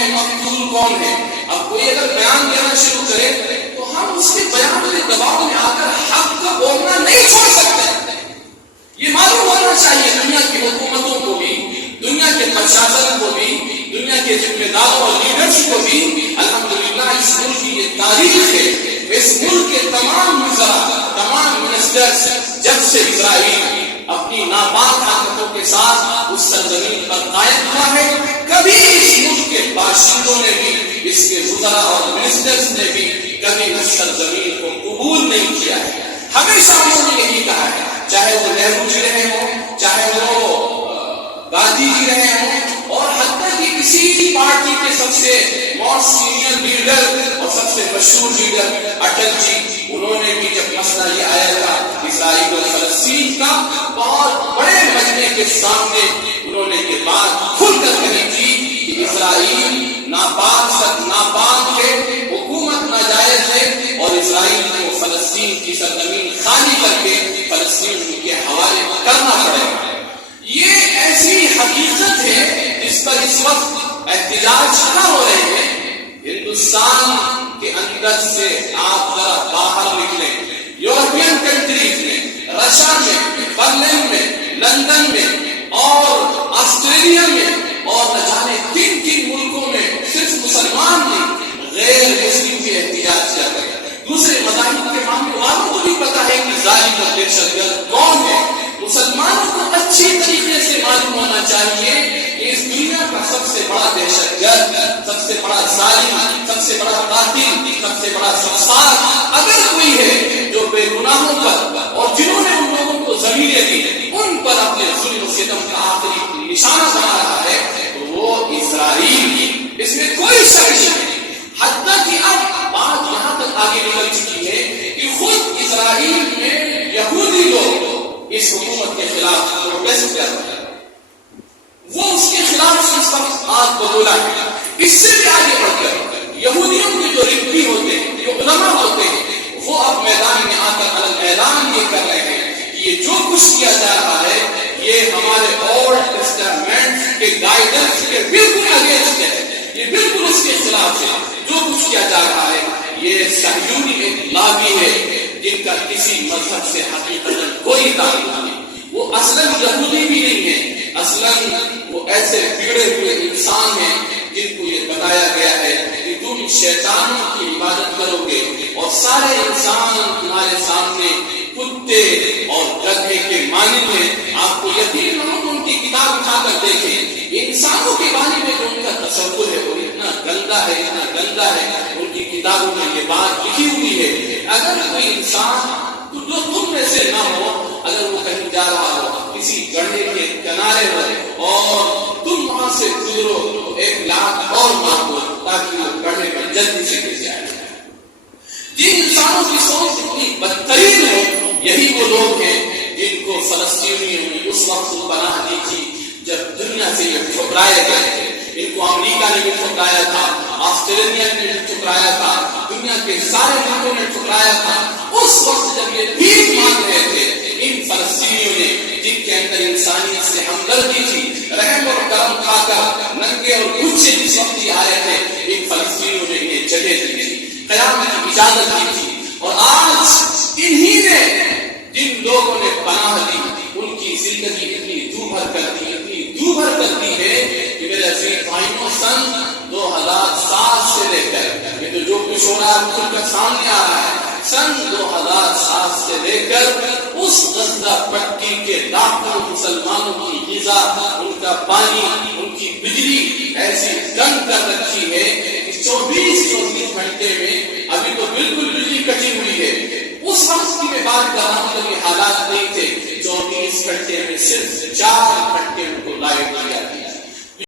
ہے, مقتول کون ہے. اب کوئی اگر بیان دینا شروع کرے تو ہم اس کے بیان کے دباؤ میں آ کر حق کا بولنا نہیں چھوڑ سکتے. یہ معلوم ہونا چاہیے دنیا کی حکومتوں کو بھی, دنیا کے پرشاسن کو بھی, دنیا کے ذمہ داروں اور لیڈرز کو بھی. الحمدللہ اس ملک کی یہ تاریخ ہے, اس ملک کے تمام وزراء, تمام منسٹرز جب سے اسرائیل اپنی ناپاک حرکتوں کے ساتھ اس سرزمین پر قائم ہوا ہے, کبھی اس ملک کے باشندوں نے بھی, اس کے وزراء اور منسٹرز نے بھی کبھی اس سرزمین کو قبول نہیں کیا ہے. ہمیشہ انہوں نے یہی کہا ہے, چاہے وہ نہرو جی رہے ہوں, چاہے وہ گاندھی جی رہے ہوں, اور حتیٰ کہ کسی پارٹی کے سب سے موسٹ سینئر لیڈر اور سب سے مشہور لیڈر اٹل جی, انہوں نے بھی جب مسئلہ یہ آیا تھا اسرائیل اور فلسطین کا, بہت بڑے مجمع کے سامنے انہوں نے یہ بات کھل کر کہی تھی کہ اسرائیل ناپاک ہے, حکومت ناجائز ہے, اور اسرائیل کو فلسطین کی سرزمین خالی کر کے فلسطین کے حوالے کرنا پڑے گا. یہ ایسی حقیقت ہے جس پر اس وقت احتجاج نہ ہو رہے ہیں. ہندوستان کے اندر سے آپ ذرا باہر نکلیں, یورپین کنٹریز میں, رشیا میں, برلن میں, لندن میں اور آسٹریلیا میں اور نہ جانے کن کن ملکوں میں صرف مسلمان نہیں, غیر مسلم بھی احتجاج کر رہے ہیں. دوسرے مذاہب کے ماننے والوں کو بھی پتا ہے کہ ظالم اور دہشت گرد کون ہے. مسلمانوں کو اچھی طریقے سے معلوم ہونا چاہیے کہ اس دنیا کا سب سے بڑا دہشت گرد, سب سے بڑا ظالم, سب سے بڑا قاتل, سب سے بڑا سفسار اگر کوئی ہے جو بے گناہوں پر اور جنہوں نے ان لوگوں کو زمینیں دی ان پر اپنے ظلم و ستم کا آخری نشانہ بنا رہا ہے تو وہ اسرائیل. اس میں کوئی شک نہیں. حتیٰ کہ اب بات یہاں تک آگے نکل چکی ہے کہ خود اسرائیل میں یہودی لوگ اس حکومت کے خلاف پروٹیسٹ کر رہے ہیں, وہ اس کے خلاف اس وقت ہاتھ بدولا ہے. اس سے بھی آگے بڑھ کر یہودیوں کے جو ربی ہوتے ہیں, جو علماء ہوتے ہیں, وہ اب میدان میں آ کر اعلان یہ کر رہے ہیں کہ یہ جو کچھ کیا جا رہا ہے یہ ہمارے اولڈ ٹیسٹامنٹ کے گائیڈنس کے بالکل اگینسٹ ہے, یہ بالکل اس کے خلاف ہے. جو کچھ کیا جا رہا ہے یہ صہیونی ایک لابی ہے جن کا کسی مذہب سے حقیقت کوئی تعلق نہیں. وہ اصلاً یہودی بھی نہیں ہے, اصلاً وہ ایسے بگڑے ہوئے انسان ہیں جن کو یہ بتایا گیا ہے کہ تم شیطانوں کی عبادت کرو گے اور سارے انسان تمہارے سامنے کتے اور گدھے کے مانند ہیں. آپ کو یقین ہو ان کی کتاب اٹھا کر دیکھیں, انسانوں کے بارے میں جو ان کا تصور ہے وہ اتنا گندا ہے, اتنا گندا ہے. ان کی کتابوں میں یہ بات لکھی ہوئی ہے. اگر کوئی انسان جو تم میں سے نہ ہو, اگر وہ کہیں جا رہا ہو کسی گڑھے کے کنارے پر اور تم وہاں سے گزرو تو 1 لاکھ اور مانگو تاکہ وہ گڑھے پر جلدی سے گر جائے. جن انسانوں کی سوچ اتنی بدترین ہو یہی وہ لوگ ہیں جن کو فلسطینیوں نے اس وقت پناہ دی تھی جب دنیا سے یہ ٹھکرائے گئے تھے. ان کو امریکہ نے بھی ٹھکرایا تھا, آسٹریلیا نے بھی ٹھکرایا تھا, دنیا کے سارے ملکوں نے ٹھکرایا تھا. اس وقت جب یہ بھیک مانگ رہے تھے ان فلسطینیوں نے جن کے اندر انسانیت سے ہمدردی تھی, رحم اور کرم کھا کر ننگے اور گچھے جس وقت یہ آئے تھے, ان فلسطینیوں نے انہیں جگہ دی تھی, قیام کی اجازت دی تھی. اور آج انہی نے جن لوگوں نے پناہ دی ان کی زندگی اتنی دوبھر کرتی ہے کہ میرے عزیز بھائیوں, سن 2007 سے لے کر یہ تو جو کچھ ہو رہا ہے ان کا سامنے آ رہا ہے, سن 2007 سے لے کر اس غزہ پٹی کے لاکھوں مسلمانوں کی غذا, ان کا پانی, ان کی بجلی ایسی بند کر رکھی ہے کہ 24 گھنٹے میں ابھی تو بالکل بجلی کٹی ہوئی ہے. اس وقت کی میں بات کر رہا ہوں جب یہ حالات نہیں تھے. 24 گھنٹے میں صرف 4 گھنٹے ان کو لائٹ دیا